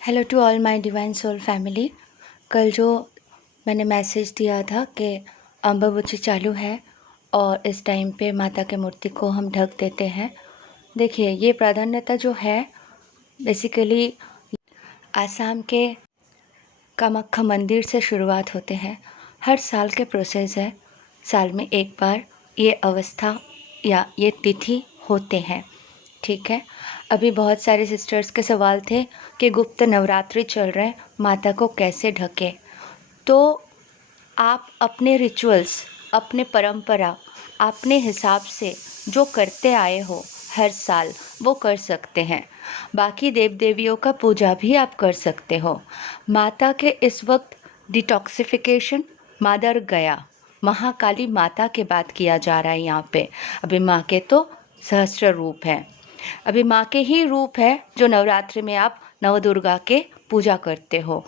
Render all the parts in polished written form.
Hello to all my divine soul family. कल जो मैंने मैसेज दिया था कि अम्बाबुची चालू है और इस टाइम पे माता के मूर्ति को हम ढक देते हैं। देखिए, ये प्राधान्यता जो है बेसिकली आसाम के कामाख्या मंदिर से शुरुआत होते हैं। हर साल के प्रोसेस है, साल में एक बार ये अवस्था या ये तिथि होते हैं। ठीक है। अभी बहुत सारे सिस्टर्स के सवाल थे कि गुप्त नवरात्रि चल रहे हैं, माता को कैसे ढके। तो आप अपने रिचुअल्स, अपने परंपरा, अपने हिसाब से जो करते आए हो हर साल वो कर सकते हैं। बाकी देव देवियों का पूजा भी आप कर सकते हो। माता के इस वक्त डिटॉक्सिफिकेशन, मदर गया, महाकाली माता के बात किया जा रहा है यहाँ पे। अभी माँ के तो सहस्त्र रूप हैं, अभी माँ के ही रूप है जो नवरात्रि में आप नवदुर्गा के पूजा करते हो।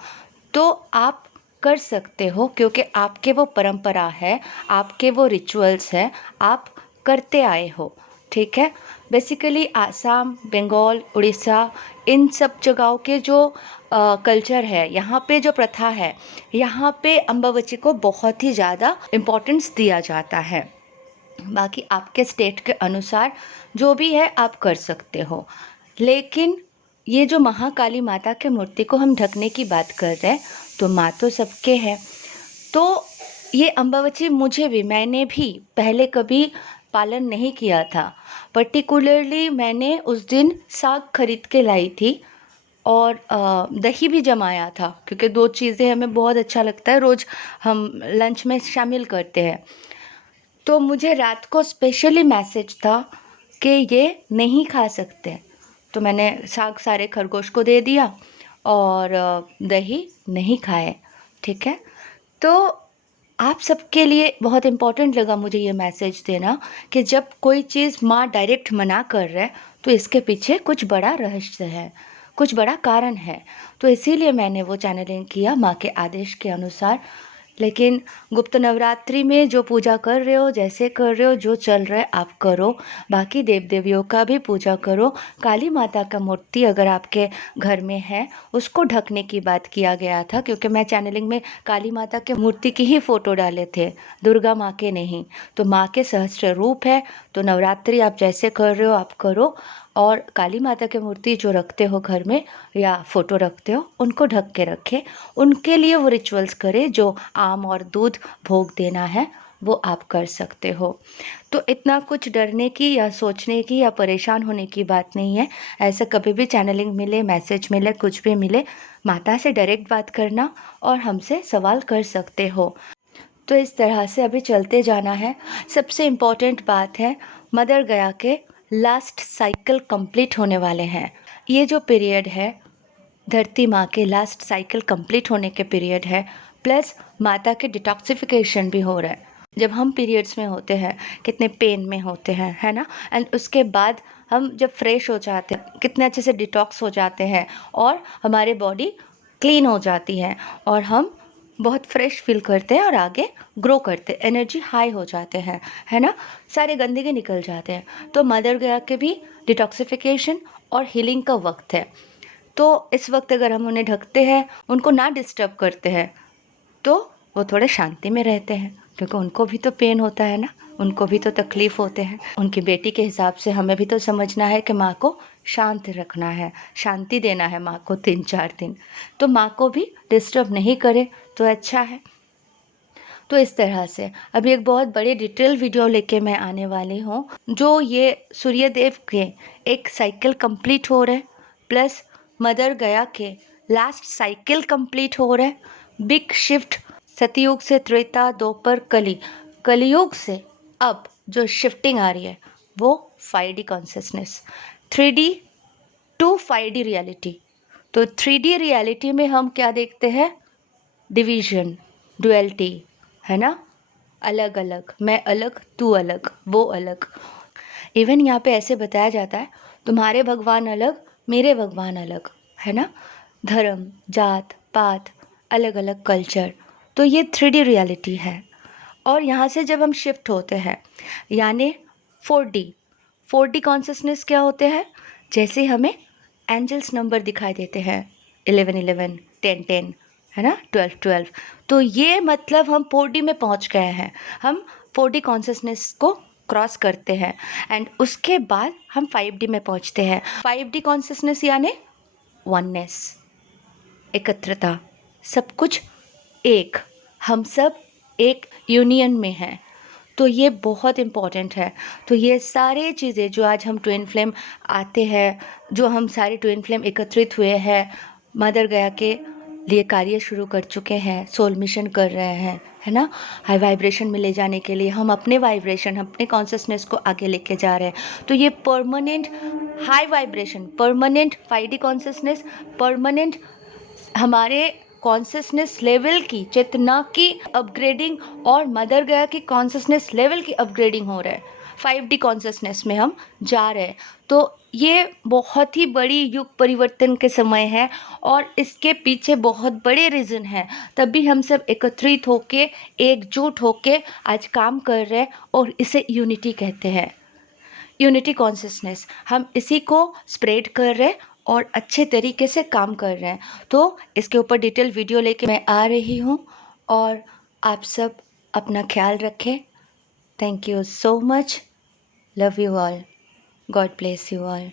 तो आप कर सकते हो क्योंकि आपके वो परंपरा है, आपके वो रिचुअल्स है, आप करते आए हो। ठीक है। बेसिकली आसाम, बंगाल, उड़ीसा, इन सब जगहों के जो कल्चर है, यहाँ पे जो प्रथा है, यहाँ पे अम्बाबची को बहुत ही ज़्यादा इम्पोर्टेंस दिया जाता है। बाकी आपके स्टेट के अनुसार जो भी है आप कर सकते हो। लेकिन ये जो महाकाली माता के मूर्ति को हम ढकने की बात कर रहे हैं, तो माँ तो सबके है। तो ये अम्बाबची मैंने भी पहले कभी पालन नहीं किया था। पर्टिकुलरली मैंने उस दिन साग खरीद के लाई थी और दही भी जमाया था, क्योंकि दो चीज़ें हमें बहुत अच्छा लगता है, रोज़ हम लंच में शामिल करते हैं। तो मुझे रात को स्पेशली मैसेज था कि ये नहीं खा सकते, तो मैंने साग सारे खरगोश को दे दिया और दही नहीं खाए। ठीक है। तो आप सबके लिए बहुत इम्पोर्टेंट लगा मुझे ये मैसेज देना कि जब कोई चीज़ माँ डायरेक्ट मना कर रहे हैं तो इसके पीछे कुछ बड़ा रहस्य है, कुछ बड़ा कारण है। तो इसीलिए मैंने वो चैनलिंग किया माँ के आदेश के अनुसार। लेकिन गुप्त नवरात्रि में जो पूजा कर रहे हो, जैसे कर रहे हो, जो चल रहा है आप करो। बाकी देव देवियों का भी पूजा करो। काली माता का मूर्ति अगर आपके घर में है, उसको ढकने की बात किया गया था, क्योंकि मैं चैनलिंग में काली माता के मूर्ति की ही फ़ोटो डाले थे, दुर्गा माँ के नहीं। तो माँ के सहस्त्र रूप है, तो नवरात्रि आप जैसे कर रहे हो आप करो। और काली माता के मूर्ति जो रखते हो घर में या फ़ोटो रखते हो, उनको ढक के रखें। उनके लिए वो रिचुअल्स करें जो आम और दूध भोग देना है, वो आप कर सकते हो। तो इतना कुछ डरने की या सोचने की या परेशान होने की बात नहीं है। ऐसा कभी भी चैनलिंग मिले, मैसेज मिले, कुछ भी मिले, माता से डायरेक्ट बात करना और हमसे सवाल कर सकते हो। तो इस तरह से अभी चलते जाना है। सबसे इम्पॉर्टेंट बात है, मदर गया के लास्ट साइकिल कंप्लीट होने वाले हैं। ये जो पीरियड है, धरती माँ के लास्ट साइकिल कंप्लीट होने के पीरियड है, प्लस माता के डिटॉक्सिफिकेशन भी हो रहा है। जब हम पीरियड्स में होते हैं कितने पेन में होते हैं, है ना। एंड उसके बाद हम जब फ्रेश हो जाते हैं, कितने अच्छे से डिटॉक्स हो जाते हैं और हमारी बॉडी क्लीन हो जाती है और हम बहुत फ्रेश फील करते हैं और आगे ग्रो करते हैं, एनर्जी हाई हो जाते हैं, है ना। सारे गंदगी निकल जाते हैं। तो मदर गया के भी डिटॉक्सिफिकेशन और हीलिंग का वक्त है। तो इस वक्त अगर हम उन्हें ढकते हैं, उनको ना डिस्टर्ब करते हैं, तो वो थोड़े शांति में रहते हैं, क्योंकि उनको भी तो पेन होता है ना, उनको भी तो तकलीफ़ होते हैं। उनकी बेटी के हिसाब से हमें भी तो समझना है कि माँ को शांत रखना है, शांति देना है माँ को 3-4 दिन। तो माँ को भी डिस्टर्ब नहीं करे तो अच्छा है। तो इस तरह से अभी एक बहुत बड़ी डिटेल वीडियो लेके मैं आने वाली हूँ, जो ये सूर्यदेव के एक साइकिल कंप्लीट हो रहे, प्लस मदर गया के लास्ट साइकिल कंप्लीट हो रहे, बिग शिफ्ट, सतयुग से त्रेता, द्वापर, कलियुग से अब जो शिफ्टिंग आ रही है वो 5D consciousness, 3D to 5D reality. तो 3D रियलिटी में हम क्या देखते हैं, डिवीजन, डुअलिटी, है ना। अलग अलग, मैं अलग, तू अलग, वो अलग। इवन यहाँ पे ऐसे बताया जाता है, तुम्हारे भगवान अलग, मेरे भगवान अलग, है ना। धर्म, जात पात, अलग अलग कल्चर। तो ये 3D रियलिटी है। और यहाँ से जब हम शिफ्ट होते हैं, यानी 4D कॉन्शियसनेस क्या होते हैं, जैसे हमें एंजल्स नंबर दिखाई देते हैं, 11-11, 10-10, है ना, 12-12। तो ये मतलब हम 4D में पहुंच गए हैं, हम 4D कॉन्शियसनेस को क्रॉस करते हैं एंड उसके बाद हम 5D में पहुंचते हैं। 5D कॉन्शियसनेस यानी वननेस, एकत्रता, सब कुछ एक, हम सब एक यूनियन में हैं। तो ये बहुत इम्पॉर्टेंट है। तो ये सारे चीज़ें जो आज हम ट्विन फ्लेम आते हैं, जो हम सारे ट्विन फ्लेम एकत्रित हुए हैं, मदर गया के लिए कार्य शुरू कर चुके हैं, सोल मिशन कर रहे हैं, है ना, हाई वाइब्रेशन में ले जाने के लिए हम अपने वाइब्रेशन, अपने कॉन्शियसनेस को आगे लेके जा रहे हैं। तो ये permanent high vibration, permanent 5D consciousness, permanent हमारे कॉन्शियसनेस लेवल की, चेतना की अपग्रेडिंग और मदर गया की कॉन्शियसनेस लेवल की अपग्रेडिंग हो रहा है। 5D कॉन्शियसनेस में हम जा रहे हैं। तो ये बहुत ही बड़ी युग परिवर्तन के समय है और इसके पीछे बहुत बड़े रीज़न हैं। तभी हम सब एकत्रित होके, एकजुट होके आज काम कर रहे हैं और इसे यूनिटी कहते हैं। यूनिटी कॉन्शियसनेस, हम इसी को स्प्रेड कर रहे हैं और अच्छे तरीके से काम कर रहे हैं। तो इसके ऊपर डिटेल वीडियो लेके मैं आ रही हूँ और आप सब अपना ख्याल रखें। Thank you so much. Love you all. God bless you all.